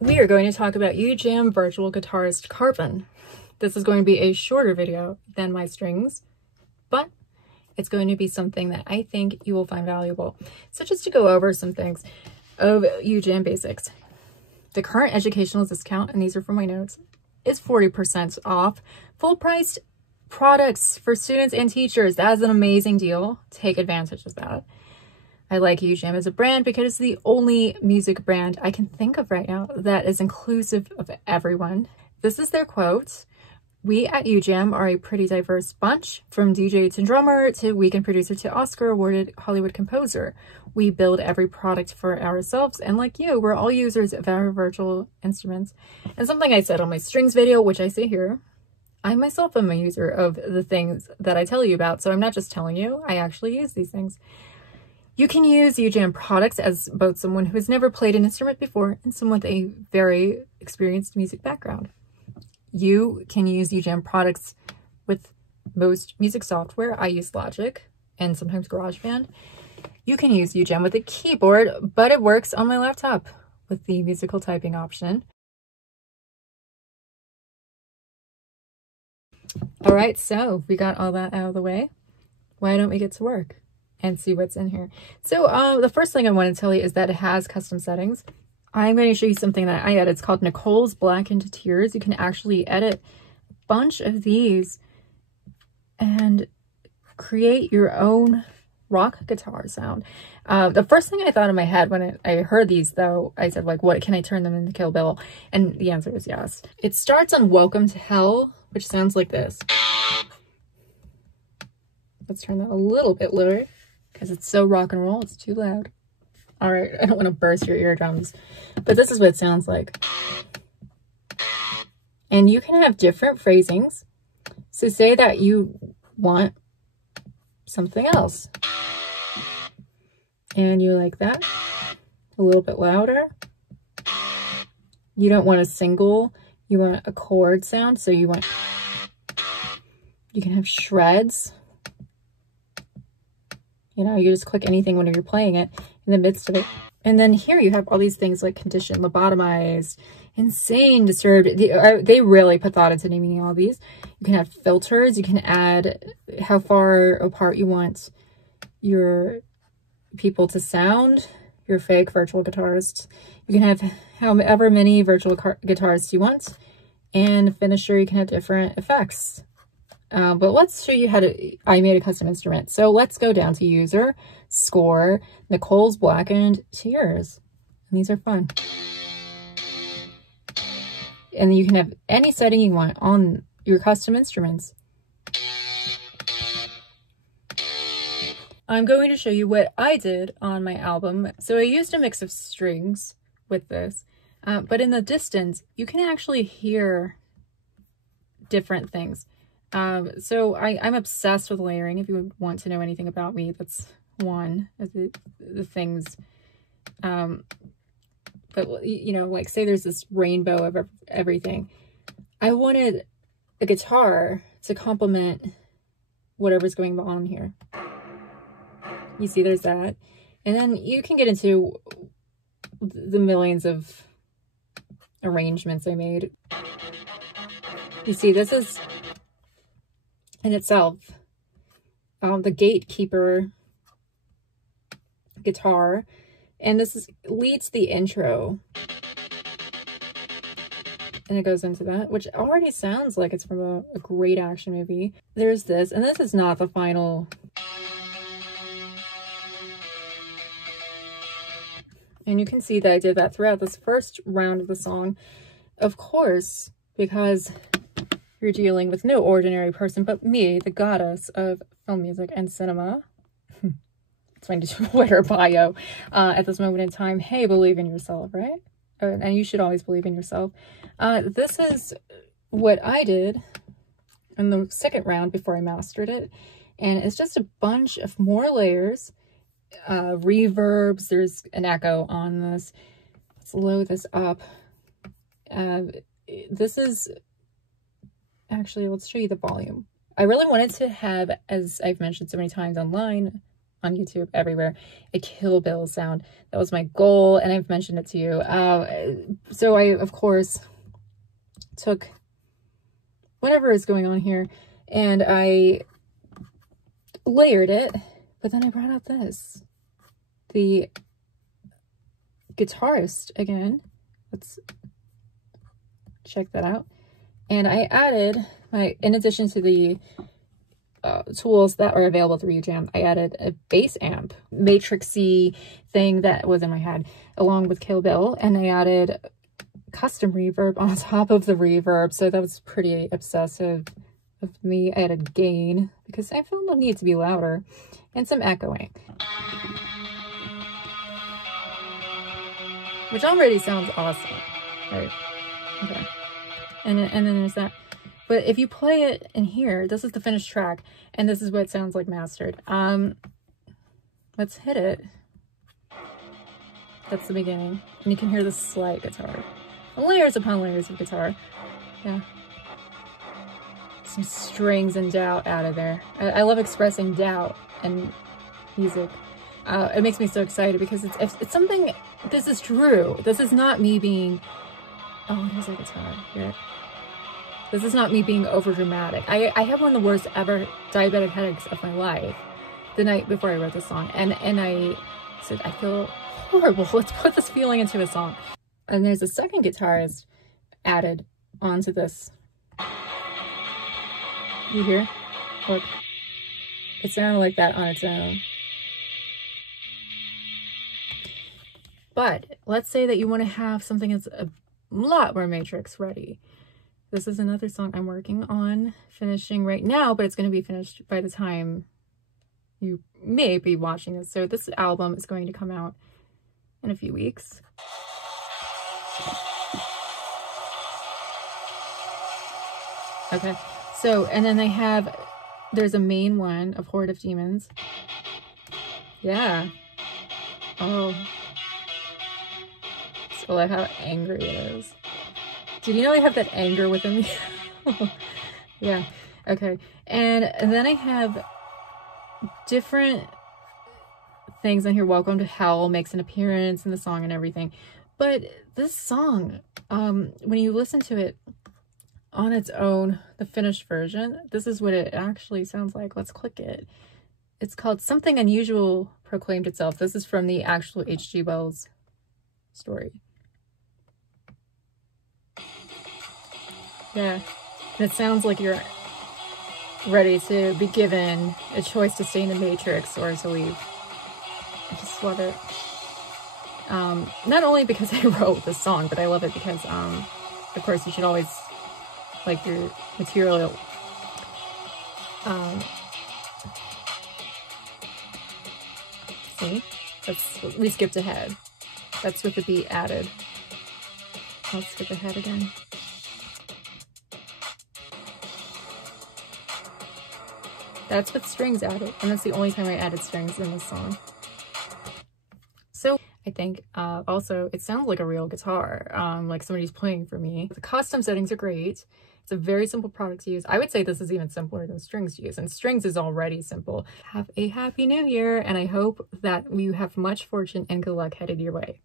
We are going to talk about UJAM Virtual Guitarist CARBON. This is going to be a shorter video than my strings, but it's going to be something that I think you will find valuable. So just to go over some things of UJAM basics. The current educational discount, and these are from my notes, is 40% off. Full price products for students and teachers. That is an amazing deal. Take advantage of that. I like UJAM as a brand because it's the only music brand I can think of right now that is inclusive of everyone. This is their quote. We at UJAM are a pretty diverse bunch, from DJ to drummer to weekend producer to Oscar-awarded Hollywood composer. We build every product for ourselves, and like you, we're all users of our virtual instruments. And something I said on my strings video, which I say here, I myself am a user of the things that I tell you about, so I'm not just telling you, I actually use these things. You can use UJAM products as both someone who has never played an instrument before and someone with a very experienced music background. You can use UJAM products with most music software. I use Logic and sometimes GarageBand. You can use UJAM with a keyboard, but it works on my laptop with the musical typing option. All right, so we got all that out of the way. Why don't we get to work and see what's in here? So the first thing I want to tell you is that it has custom settings. I'm going to show you something that I added. It's called Nicole's Blackened Tears. You can actually edit a bunch of these and create your own rock guitar sound. The first thing I thought in my head when I heard these, though, I said, like, what, can I turn them into Kill Bill? And the answer is yes. It starts on Welcome to Hell, which sounds like this. Let's turn that a little bit lower because it's so rock and roll. It's too loud. All right, I don't want to burst your eardrums, but this is what it sounds like. And you can have different phrasings. So say that you want something else and you like that a little bit louder. You don't want a single, you want a chord sound. So you can have shreds. You know, you just click anything when you're playing it in the midst of it. And then here you have all these things like conditioned, lobotomized, insane, disturbed. They really put thought into naming all these. You can have filters. You can add how far apart you want your people to sound, your fake virtual guitarists. You can have however many virtual guitarists you want. And finisher, you can have different effects. But let's show you how to, I made a custom instrument. So let's go down to user, score, Nicole's Blackened Tears. And these are fun. And you can have any setting you want on your custom instruments. I'm going to show you what I did on my album. So I used a mix of strings with this, but in the distance, you can actually hear different things. So I'm obsessed with layering. If you would want to know anything about me, that's one of the things. But, you know, like say there's this rainbow of everything. I wanted a guitar to complement whatever's going on here. You see there's that. And then you can get into the millions of arrangements I made. You see, this is in itself the gatekeeper guitar, and this leads the intro, and it goes into that, which already sounds like it's from a great action movie. There's this, and this is not the final. And you can see that I did that throughout this first round of the song, of course, because you're dealing with no ordinary person but me, the goddess of film music and cinema. It's my Twitter bio at this moment in time. Hey, believe in yourself, right? And you should always believe in yourself. This is what I did in the second round before I mastered it. And it's just a bunch of more layers, reverbs. There's an echo on this. Let's load this up. This is... Actually, let's show you the volume. I really wanted to have, as I've mentioned so many times online, on YouTube everywhere, a Kill Bill sound. That was my goal, and I've mentioned it to you. So I, of course, took whatever is going on here, and I layered it, but then I brought out this. The Guitarist again. Let's check that out. And I added in addition to the tools that are available through UJAM, I added a bass amp, matrixy thing that was in my head, along with Kill Bill, and I added custom reverb on top of the reverb, so that was pretty obsessive of me. I added gain because I felt the need to be louder, and some echoing, which already sounds awesome, right? Okay, and then there's that. But if you play it in here, this is the finished track, and this is what it sounds like mastered. Let's hit it. That's the beginning, and you can hear the slide guitar. Layers upon layers of guitar. Yeah. Some strings and doubt out of there. I love expressing doubt in music. It makes me so excited because it's something, this is true. This is not me being, oh, there's a guitar here. This is not me being over dramatic. I had one of the worst ever diabetic headaches of my life the night before I wrote this song. And I said, I feel horrible. Let's put this feeling into a song. And there's a second guitarist added onto this. You hear? Look. It sounded like that on its own. But let's say that you want to have something that's a lot more matrix ready. This is another song I'm working on finishing right now, but it's going to be finished by the time you may be watching this. So this album is going to come out in a few weeks. Okay, so, and then there's a main one of Horde of Demons. Yeah. Oh. So I like how angry it is. Did you know I have that anger within me? Yeah. Okay. And then I have different things on here. Welcome to Hell makes an appearance in the song and everything. But this song, when you listen to it on its own, the finished version, this is what it actually sounds like. Let's click it. It's called Something Unusual Proclaimed Itself. This is from the actual H.G. Wells story. Yeah, and it sounds like you're ready to be given a choice to stay in the Matrix or to leave. I just love it. Not only because I wrote this song, but I love it because, of course, you should always like your material. See? We skipped ahead. That's with the beat added. I'll skip ahead again. That's with strings added, and that's the only time I added strings in this song. So I think also it sounds like a real guitar, like somebody's playing for me. The custom settings are great. It's a very simple product to use. I would say this is even simpler than strings to use, and strings is already simple. Have a happy new year, and I hope that you have much fortune and good luck headed your way.